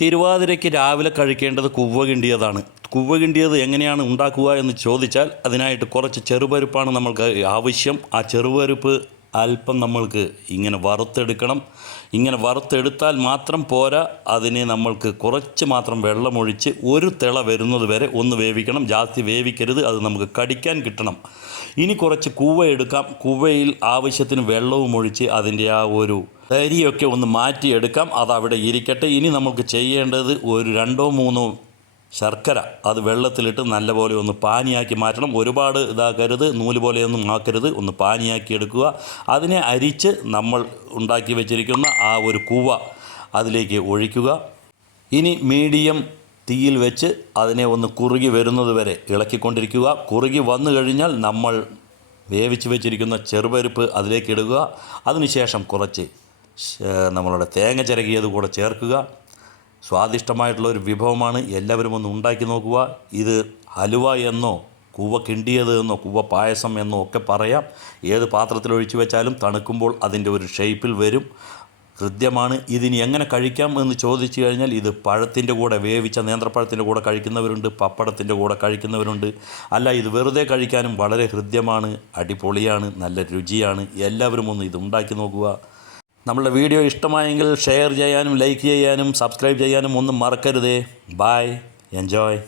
തിരുവാതിരയ്ക്ക് രാവിലെ കഴിക്കേണ്ടത് കുവ്വ കിണ്ടിയതാണ്. കുവ്വ കിണ്ടിയത് എങ്ങനെയാണ് ഉണ്ടാക്കുക എന്ന് ചോദിച്ചാൽ അതിനായിട്ട് കുറച്ച് ചെറുപരുപ്പാണ് നമ്മൾക്ക് ആവശ്യം. ആ ചെറുപരുപ്പ് അല്പം നമ്മൾക്ക് ഇങ്ങനെ വറുത്തെടുക്കണം. ഇങ്ങനെ വറുത്തെടുത്താൽ മാത്രം പോരാ. അതിനെ നമ്മൾക്ക് കുറച്ച് മാത്രം വെള്ളമൊഴിച്ച് ഒരു തിള വരുന്നത് വരെ ഒന്ന് വേവിക്കണം. ജാസ്തി വേവിക്കരുത്. അത് നമുക്ക് കടിക്കാൻ കിട്ടണം. ഇനി കുറച്ച് കൂവ എടുക്കാം. കൂവയിൽ ആവശ്യത്തിന് വെള്ളവും ഒഴിച്ച് അതിന്റെ ആ ഒരു തരിയൊക്കെ ഒന്ന് മാറ്റിയെടുക്കാം. അതവിടെ ഇരിക്കട്ടെ. ഇനി നമുക്ക് ചെയ്യേണ്ടത് ഒരു രണ്ടോ മൂന്നോ ശർക്കര അത് വെള്ളത്തിലിട്ട് നല്ലപോലെ ഒന്ന് പാനിയാക്കി മാറ്റണം. ഒരുപാട് ഇതാക്കരുത്. നൂൽ പോലെയൊന്നും ആക്കരുത്. ഒന്ന് പാനിയാക്കി എടുക്കുക. അതിനെ അരിച്ച് നമ്മൾ ഉണ്ടാക്കി വെച്ചിരിക്കുന്ന ആ ഒരു കൂവ അതിലേക്ക് ഒഴിക്കുക. ഇനി മീഡിയം തീയിൽ വെച്ച് അതിനെ ഒന്ന് കുറുകി വരുന്നത് വരെ ഇളക്കിക്കൊണ്ടിരിക്കുക. കുറുകി വന്നു കഴിഞ്ഞാൽ നമ്മൾ വേവിച്ച് വെച്ചിരിക്കുന്ന ചെറുപരിപ്പ് അതിലേക്ക് ഇടുക. അതിനുശേഷം കുറച്ച് നമ്മളുടെ തേങ്ങ ചിരകിയത് കൂടെ ചേർക്കുക. സ്വാദിഷ്ടമായിട്ടുള്ള ഒരു വിഭവമാണ്. എല്ലാവരും ഒന്ന് ഉണ്ടാക്കി നോക്കുക. ഇത് ഹലുവ എന്നോ കൂവ കിണ്ടിയത് എന്നോ കൂവ പായസം എന്നോ ഒക്കെ പറയാം. ഏത് പാത്രത്തിൽ ഒഴിച്ചു വെച്ചാലും തണുക്കുമ്പോൾ അതിന്റെ ഒരു ഷേപ്പിൽ വരും. ഹൃദ്യമാണ് ഇതിനി എങ്ങനെ കഴിക്കാം എന്ന് ചോദിച്ചു കഴിഞ്ഞാൽ ഇത് പഴത്തിന്റെ കൂടെ വേവിച്ച നേന്ത്രപ്പഴത്തിന്റെ കൂടെ കഴിക്കുന്നവരുണ്ട് പപ്പടത്തിന്റെ കൂടെ കഴിക്കുന്നവരുണ്ട്. അല്ല ഇത് വെറുതെ കഴിക്കാനും വളരെ ഹൃദ്യമാണ് അടിപൊളിയാണ് നല്ല രുചിയാണ്. എല്ലാവരും ഒന്ന് ഇത് ഉണ്ടാക്കി നോക്കുക. നമ്മളുടെ വീഡിയോ ഇഷ്ടമായെങ്കിൽ ഷെയർ ചെയ്യാനും ലൈക്ക് ചെയ്യാനും സബ്സ്ക്രൈബ് ചെയ്യാനും ഒന്നും മറക്കരുതേ. Bye enjoy.